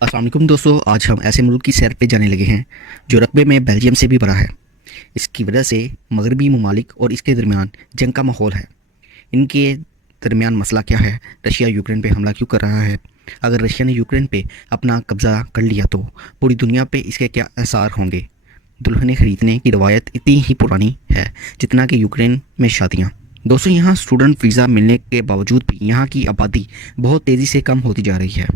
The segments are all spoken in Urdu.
السلام علیکم دوستو، آج ہم ایسے ملک کی سیر پہ جانے لگے ہیں جو رقبے میں بیلجیم سے بھی بڑا ہے۔ اس کی وجہ سے مغربی ممالک اور اس کے درمیان جنگ کا ماحول ہے۔ ان کے درمیان مسئلہ کیا ہے؟ رشیا یوکرین پہ حملہ کیوں کر رہا ہے؟ اگر رشیا نے یوکرین پہ اپنا قبضہ کر لیا تو پوری دنیا پہ اس کے کیا اثار ہوں گے؟ دلہنیں خریدنے کی روایت اتنی ہی پرانی ہے جتنا کہ یوکرین میں شادیاں۔ دوستو، یہاں اسٹوڈنٹ ویزا ملنے کے باوجود بھی یہاں کی آبادی بہت تیزی سے کم ہوتی جا رہی ہے۔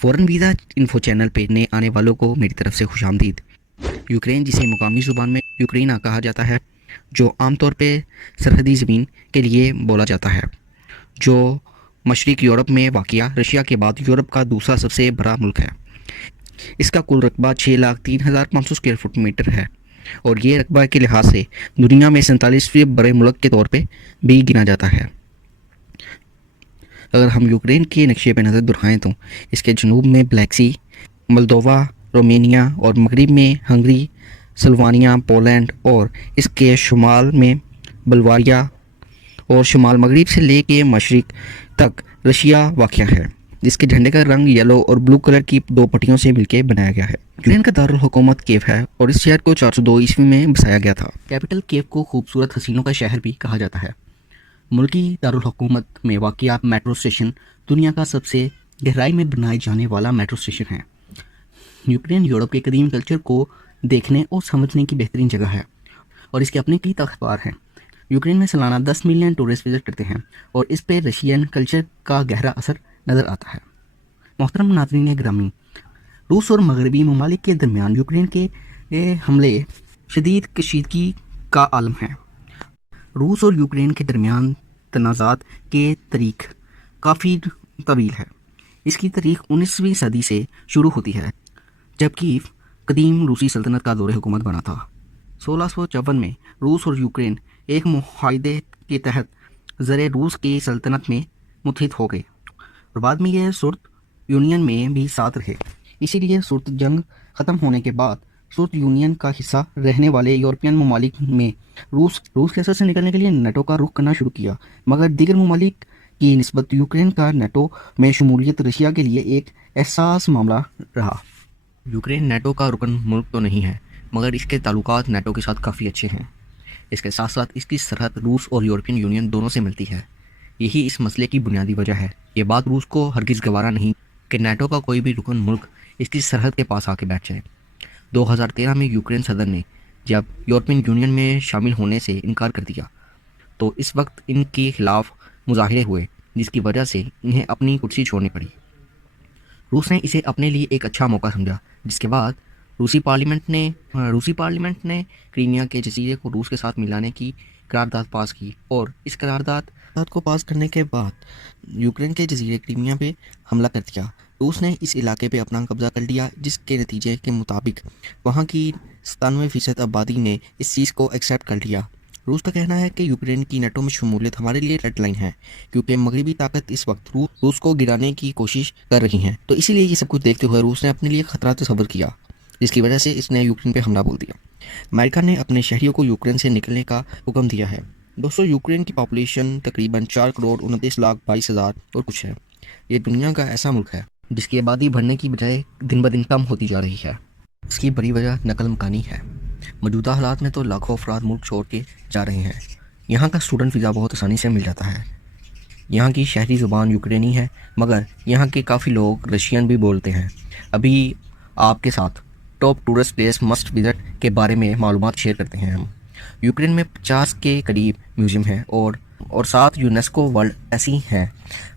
فورن ویزا انفو چینل پہ نئے آنے والوں کو میری طرف سے خوش آمدید۔ یوکرین، جسے مقامی زبان میں یوکرینیا کہا جاتا ہے، جو عام طور پہ سرحدی زمین کے لیے بولا جاتا ہے، جو مشرق یورپ میں واقع رشیا کے بعد یورپ کا دوسرا سب سے بڑا ملک ہے۔ اس کا کل رقبہ 6,03,500 اسکوائر فٹ میٹر ہے اور یہ رقبہ کے لحاظ سے دنیا میں 47ویں بڑے ملک کے طور پہ بھی گنا جاتا ہے۔ اگر ہم یوکرین کے نقشے پہ نظر دہرائیں تو اس کے جنوب میں بلیک سی، مولدووا، رومینیا اور مغرب میں ہنگری، سلووانیا، پولینڈ اور اس کے شمال میں بلغاریہ اور شمال مغرب سے لے کے مشرق تک رشیا واقع ہے، جس کے جھنڈے کا رنگ یلو اور بلو کلر کی دو پٹیوں سے مل کے بنایا گیا ہے۔ یوکرین کا دارالحکومت کیف ہے اور اس شہر کو 402 عیسوی میں بسایا گیا تھا۔ کیپٹل کیف کو خوبصورت حسینوں کا شہر بھی کہا جاتا ہے۔ ملکی دارالحکومت میں واقع میٹرو اسٹیشن دنیا کا سب سے گہرائی میں بنائے جانے والا میٹرو اسٹیشن ہے۔ یوکرین یورپ کے قدیم کلچر کو دیکھنے اور سمجھنے کی بہترین جگہ ہے اور اس کے اپنے کئی تخبار ہیں۔ یوکرین میں سالانہ 10 ملین ٹورسٹ وزٹ کرتے ہیں اور اس پہ رشین کلچر کا گہرا اثر نظر آتا ہے۔ محترم ناظرین گرامی، روس اور مغربی ممالک کے درمیان یوکرین کے حملے شدید کشیدگی کا عالم ہے۔ روس اور یوکرین کے درمیان تنازعات کی تاریخ کافی طویل ہے۔ اس کی تاریخ 19ویں صدی سے شروع ہوتی ہے، جب کیف قدیم روسی سلطنت کا دور حکومت بنا تھا۔ 1654 میں روس اور یوکرین ایک معاہدے کے تحت زر روس کی سلطنت میں متحد ہو گئے اور بعد میں یہ سوویت یونین میں بھی ساتھ رہے۔ اسی لیے سوویت جنگ ختم ہونے کے بعد سوویت یونین کا حصہ رہنے والے یورپین ممالک میں روس کے اثر سے نکلنے کے لیے نیٹو کا رخ کرنا شروع کیا، مگر دیگر ممالک کی نسبت یوکرین کا نیٹو میں شمولیت رشیا کے لیے ایک حساس معاملہ رہا۔ یوکرین نیٹو کا رکن ملک تو نہیں ہے، مگر اس کے تعلقات نیٹو کے ساتھ کافی اچھے ہیں۔ اس کے ساتھ ساتھ اس کی سرحد روس اور یورپین یونین دونوں سے ملتی ہے۔ یہی اس مسئلے کی بنیادی وجہ ہے۔ یہ بات روس کو ہرگز گوارا نہیں کہ نیٹو کا کوئی بھی رکن ملک اس کی سرحد کے پاس آ کے بیٹھ جائے۔ 2013 میں یوکرین صدر نے جب یورپین یونین میں شامل ہونے سے انکار کر دیا تو اس وقت ان کے خلاف مظاہرے ہوئے، جس کی وجہ سے انہیں اپنی کرسی چھوڑنی پڑی۔ روس نے اسے اپنے لیے ایک اچھا موقع سمجھا، جس کے بعد روسی پارلیمنٹ نے کرائمیا کے جزیرے کو روس کے ساتھ ملانے کی قرارداد پاس کی اور اس قرارداد کو پاس کرنے کے بعد یوکرین کے جزیرے کرائمیا پہ حملہ کر دیا۔ روس نے اس علاقے پہ اپنا قبضہ کر لیا، جس کے نتیجے کے مطابق وہاں کی 97% آبادی نے اس چیز کو ایکسیپٹ کر لیا۔ روس کا کہنا ہے کہ یوکرین کی نیٹو میں شمولیت ہمارے لیے ریڈ لائن ہے، کیونکہ مغربی طاقت اس وقت روس کو گرانے کی کوشش کر رہی ہیں۔ تو اسی لیے یہ سب کچھ دیکھتے ہوئے روس نے اپنے لیے خطرہ تصور کیا، جس کی وجہ سے اس نے یوکرین پہ حملہ بول دیا۔ امریکہ نے اپنے شہریوں کو یوکرین سے نکلنے کا حکم دیا ہے۔ دوستو، یوکرین کی پاپولیشن تقریباً 4,29,22,000 اور کچھ ہے۔ یہ دنیا کا ایسا ملک ہے جس کی آبادی بڑھنے کی بجائے دن بدن کم ہوتی جا رہی ہے۔ اس کی بڑی وجہ نقل مکانی ہے۔ موجودہ حالات میں تو لاکھوں افراد ملک چھوڑ کے جا رہے ہیں۔ یہاں کا اسٹوڈنٹ ویزا بہت آسانی سے مل جاتا ہے۔ یہاں کی شہری زبان یوکرینی ہے، مگر یہاں کے کافی لوگ رشین بھی بولتے ہیں۔ ابھی آپ کے ساتھ top tourist place must visit کے بارے میں معلومات شیئر کرتے ہیں ہم۔ یوکرین میں 50 کے قریب میوزیم ہیں اور 7 یونیسکو ورلڈ ایسی ہیں۔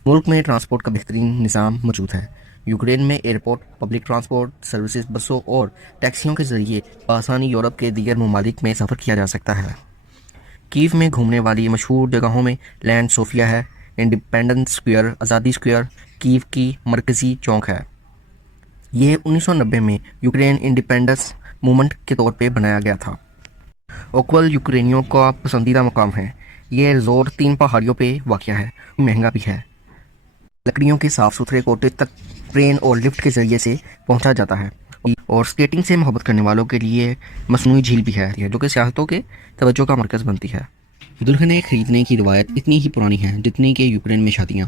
ملک میں ٹرانسپورٹ کا بہترین نظام موجود ہے۔ یوکرین میں ایئرپورٹ، پبلک ٹرانسپورٹ سروسز، بسوں اور ٹیکسیوں کے ذریعے بآسانی یورپ کے دیگر ممالک میں سفر کیا جا سکتا ہے۔ کیف میں گھومنے والی مشہور جگہوں میں لینڈ صوفیہ ہے، انڈیپینڈنس اسکوائر، آزادی اسکوائر کیف کی مرکزی چوک ہے۔ یہ 1990 میں یوکرین انڈیپینڈنس موومنٹ کے طور پہ بنایا گیا تھا۔ اوکول یوکرینیوں کا پسندیدہ مقام ہے۔ یہ ریزورٹ 3 پہاڑیوں پہ واقع ہے، مہنگا بھی ہے۔ لکڑیوں کے صاف ستھرے کوٹے تک ٹرین اور لفٹ کے ذریعے سے پہنچا جاتا ہے اور سکیٹنگ سے محبت کرنے والوں کے لیے مصنوعی جھیل بھی ہے، جو کہ سیاحتوں کے توجہ کا مرکز بنتی ہے۔ دلہنیں خریدنے کی روایت اتنی ہی پرانی ہے جتنی کہ یوکرین میں شادیاں۔